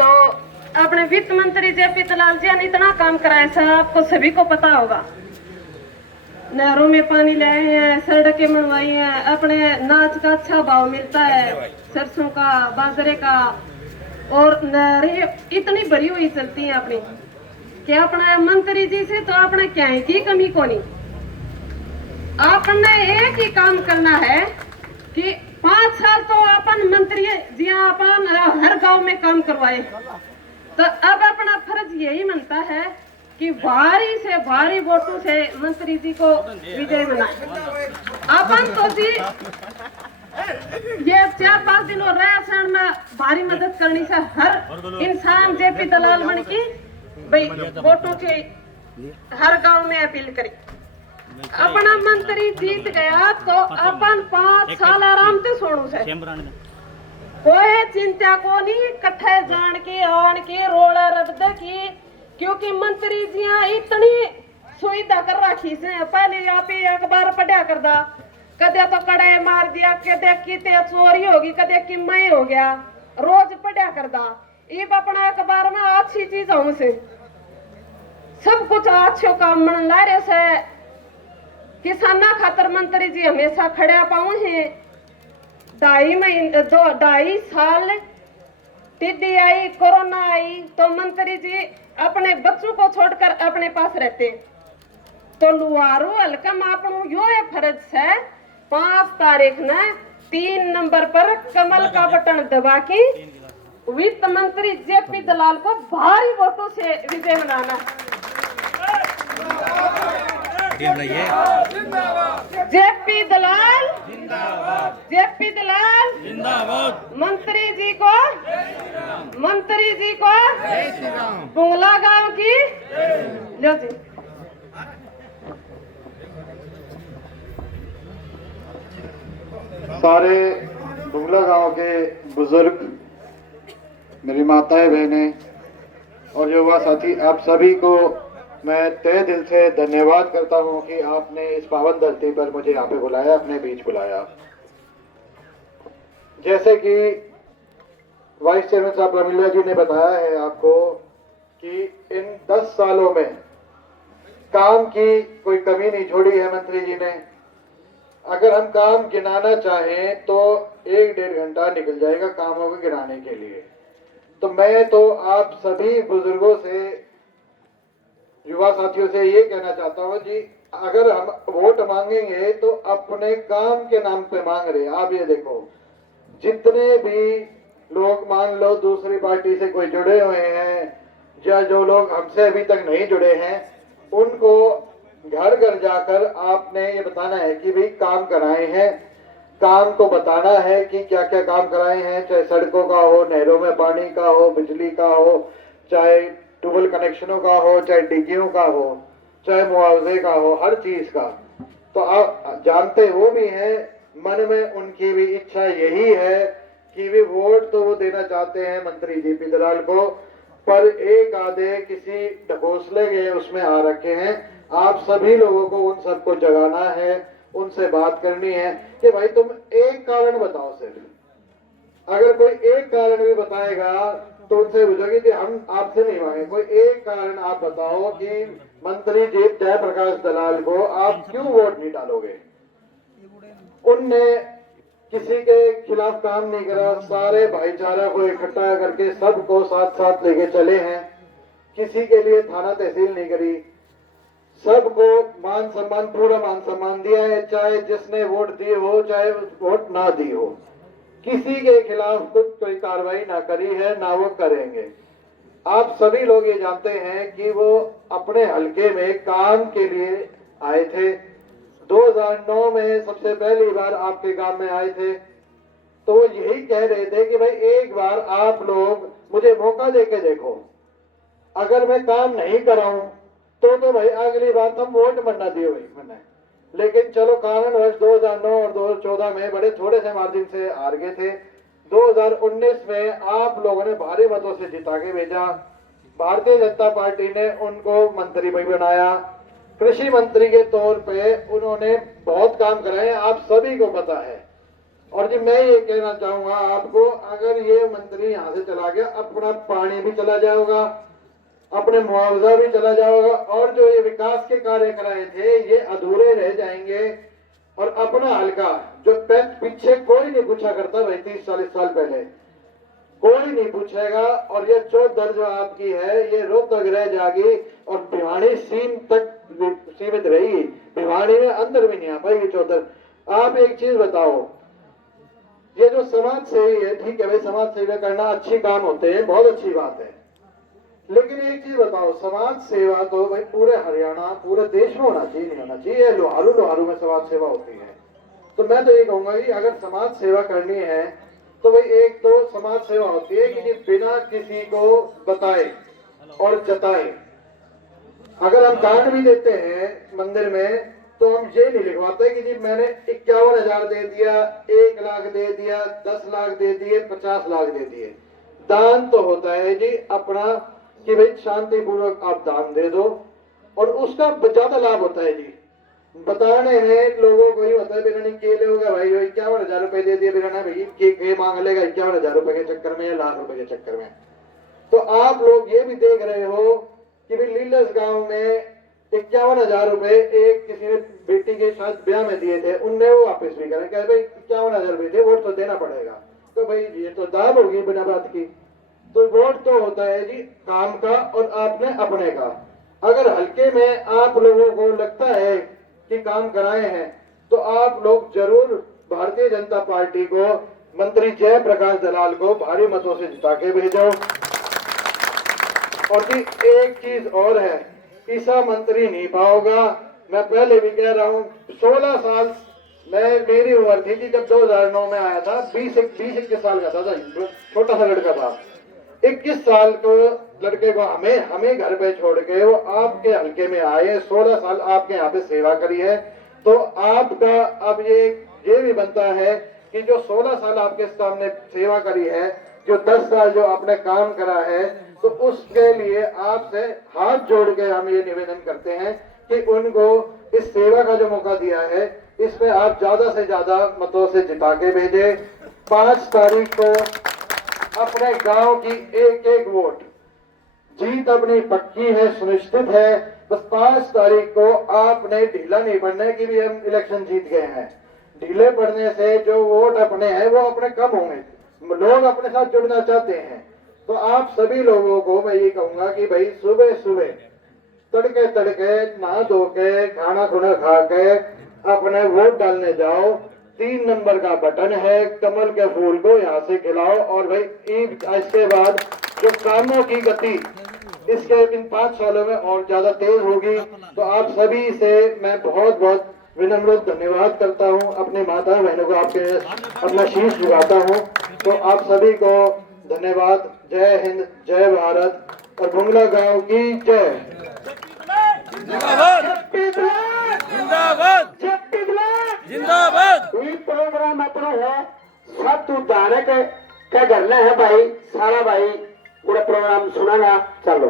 तो अपने वित्त मंत्री जेपी दलाल जी ने इतना काम कराया सर, आपको सभी को पता होगा। नहरों में पानी ले आए हैं, सड़कें बनवाई हैं, अपने नाच का अच्छा भाव मिलता है, सरसों का, बाजरे का, और नहरें इतनी भरी हुई चलती हैं अपनी कि अपने मंत्री जी से तो अपने क्या है की कमी को नहीं। आपने एक ही काम करना है कि 5 साल तो अपन मंत्री जी अपन हर गांव में काम करवाए, तो अब अपना फर्ज यही बनता है कि भारी से भारी वोटों से मंत्री जी को विजय बनाए। अपन तो जी ये 4-5 दिन और राशन में भारी मदद करनी से हर इंसान जेपी दलाल बन की भाई वोटों के हर गांव में अपील करी। अपना मंत्री जीत गया तो अपन 5 साल आराम से सोनू से कोई चिंता को नहीं, कट्ठे जान के आन के रोड़ा रबद की, क्योंकि मंत्री जी इतनी सुविधा कर रखी से। पहले यहाँ पे अखबार पढ़ा कर दा, कदे तो कड़ाई मार दिया, कदे किते चोरी होगी, कदे किम्मई हो गया, रोज पढ़ा कर दा। इब अपना अखबार में अच्छी चीज हूं से सब कुछ अच्छो काम मन ला रहे से। किसाना खातर मंत्री जी हमेशा खड़ा पाऊ है। 2.5 साल टिड्डी आई, कोरोना आई, तो मंत्री जी अपने बच्चों को छोड़कर अपने पास रहते। तो लुहारू हल्कम आपनो यो है फर्ज है 5 तारीख न 3 नंबर पर कमल का बटन दबा के वित्त मंत्री जेपी दलाल को भारी वोटों से विजय बनाना। जेपी दलाल जिंदाबाद, जेपी दलाल जिंदाबाद, मंत्री जी को बुंगला गांव की लो जी। सारे बुंगला गांव के बुजुर्ग, मेरी माताएं, बहनें और युवा साथी, आप सभी को मैं तहे दिल से धन्यवाद करता हूं कि आपने इस पावन धरती पर मुझे यहाँ पे बुलाया, अपने बीच बुलाया। जैसे कि वाइस चेयरमैन साहब रमीला जी ने बताया है आपको कि इन 10 सालों में काम की कोई कमी नहीं छोड़ी है मंत्री जी ने। अगर हम काम गिनाना चाहें तो 1-1.5 घंटा निकल जाएगा कामों को गिनाने के लिए। तो मैं तो आप सभी बुजुर्गों से, युवा साथियों से ये कहना चाहता हूँ जी, अगर हम वोट मांगेंगे तो अपने काम के नाम पे मांग रहे। आप ये देखो, जितने भी लोग मान लो दूसरी पार्टी से कोई जुड़े हुए हैं या जो लोग हमसे अभी तक नहीं जुड़े हैं, उनको घर घर जाकर आपने ये बताना है कि भाई काम कराए हैं, काम को बताना है कि क्या क्या काम कराए हैं, चाहे सड़कों का हो, नहरों में पानी का हो, बिजली का हो, चाहे ट्यूबवेल कनेक्शनों का हो, चाहे डिग्गियों का हो, चाहे मुआवजे का हो, हर चीज का। तो आप जानते वो भी हैं, मन में उनकी भी इच्छा यही है कि वे वोट तो वो देना चाहते हैं मंत्री जेपी दलाल को, पर एक आधे किसी ढकोसले के उसमें आ रखे हैं। आप सभी लोगों को उन सबको जगाना है, उनसे बात करनी है कि भाई तुम एक कारण बताओ। सिर्फ अगर कोई एक कारण भी बताएगा तो उनसे पूछोगे कि हम आपसे नहीं मांगे, कोई एक कारण आप बताओ कि मंत्री जयप्रकाश दलाल को आप क्यों वोट नहीं डालोगे। उनने किसी के खिलाफ काम नहीं करा, सारे भाईचारा को इकट्ठा करके सबको साथ साथ लेके चले हैं, किसी के लिए थाना तहसील नहीं करी, सबको मान सम्मान, पूरा मान सम्मान दिया है, चाहे जिसने वोट दिए हो चाहे वोट ना दी हो, किसी के खिलाफ कुछ कोई कार्रवाई ना करी है, ना वो करेंगे। आप सभी लोग ये जानते हैं कि वो अपने हलके में काम के लिए आए थे। 2009 में सबसे पहली बार आपके गांव में आए थे, तो वो यही कह रहे थे कि भाई एक बार आप लोग मुझे मौका देके देखो, अगर मैं काम नहीं कराऊं तो भाई अगली बार तुम वोट मत दिए भाई मैंने। लेकिन चलो कारणवश 2009 और 2014 में बड़े थोड़े से मार्जिन से हार गए थे। 2019 में आप लोगों ने भारी मतों से जिता के भेजा, भारतीय जनता पार्टी ने उनको मंत्री भी बनाया, कृषि मंत्री के तौर पे उन्होंने बहुत काम कराए, आप सभी को पता है। और जी मैं ये कहना चाहूंगा आपको, अगर ये मंत्री यहाँ से चला गया, अपना पानी भी चला जाएगा, अपने मुआवजा भी चला जाएगा, और जो ये विकास के कार्य कराए थे ये अधूरे रह जाएंगे। और अपना हल्का जो पीछे कोई नहीं पूछा करता भाई, 30-40 साल पहले कोई नहीं पूछेगा, और ये चौधर जो आपकी है ये रोहतक रह जाएगी और भिवानी सीम तक सीमित रहेगी, भिवानी में अंदर भी नहीं आ पाएगी चौधर। आप एक चीज बताओ, ये जो समाज सेवी है, ठीक है भाई, समाज सेवा करना अच्छी काम होते हैं, बहुत अच्छी बात है, लेकिन एक चीज बताओ, समाज सेवा तो भाई पूरे हरियाणा पूरे देश में होना चाहिए, नहीं होना चाहिए लोहारू लोहारू में समाज सेवा होती है। तो मैं तो ये कहूंगा कि अगर समाज सेवा करनी है तो भाई एक तो समाज सेवा होती है कि बिना किसी को बताए और जताए, अगर हम दान भी देते हैं मंदिर में तो हम ये नहीं लिखवाते कि जी मैंने 51,000 दे दिया, 1 लाख दे दिया, 10 लाख दे दिए, 50 लाख दे दिए। दान तो होता है जी अपना कि भाई शांतिपूर्वक आप दान दे दो, और उसका ज्यादा लाभ होता है जी। बताने में लोगों को ही होता है बिना के ले होगा भाई 51,000 रुपए दे दिए, बिना भाई के मांग लेगा 51,000 रुपए के चक्कर में या लाख रुपए के चक्कर में। तो आप लोग ये भी देख रहे हो कि भाई लीलस गांव में 51,000 रुपए एक किसी ने बेटी के साथ ब्याह में दिए थे, उनने वो वापस भी करे, कहे भाई 51,000 रुपए थे, वोट तो देना पड़ेगा। तो भाई ये तो दाब होगी बिना बात की। तो वोट तो होता है जी काम का और आपने अपने का। अगर हल्के में आप लोगों को लगता है कि काम कराए हैं तो आप लोग जरूर भारतीय जनता पार्टी को, मंत्री जयप्रकाश दलाल को भारी मतों से जिता के भेजो। और जी एक चीज और है, ईसा मंत्री नहीं पाओगा, मैं पहले भी कह रहा हूँ, 16 साल मेरी उम्र थी कि जब 2009 में आया था, 20-21 साल का था, छोटा सा लड़का था। 21 साल को लड़के को हमें घर पे छोड़ के वो आपके हल्के में आए, 16 साल आपके यहाँ पे सेवा करी है। तो आपका अब ये भी बनता है कि जो 16 साल आपके सामने सेवा करी है, जो 10 साल जो आपने काम करा है, तो उसके लिए आपसे हाथ जोड़ के हम ये निवेदन करते हैं कि उनको इस सेवा का जो मौका दिया है इसमें आप ज्यादा से ज्यादा मतों से जिता के भेजे। 5 तारीख को अपने गांव की एक वोट, जीत अपनी पक्की है, सुनिश्चित है। बस 5 तारीख को आपने ढीला नहीं पड़ने की भी हम इलेक्शन जीत गए हैं। ढीले पड़ने से जो वोट अपने हैं वो अपने कम होंगे, लोग अपने साथ जुड़ना चाहते हैं। तो आप सभी लोगों को मैं ये कहूंगा कि भाई सुबह सुबह तड़के नहा धो के खाना खुना खा के अपने वोट डालने जाओ। 3 नंबर का बटन है, कमल के फूल को यहाँ से खिलाओ। और भाई इसके बाद जो कामों की गति इसके इन 5 सालों में और ज्यादा तेज होगी। तो आप सभी से मैं बहुत बहुत विनम्र धन्यवाद करता हूँ, अपनी माता बहनों को आपके अपना शीश झुकाता हूँ। तो आप सभी को धन्यवाद। जय हिंद, जय भारत और बुंगला गांव की जय। जिंदाबाद जिंदाबाद। ये प्रोग्राम अपना है, सब तू जाने के क्या करना है भाई, सारा भाई पूरा प्रोग्राम सुनाना। चलो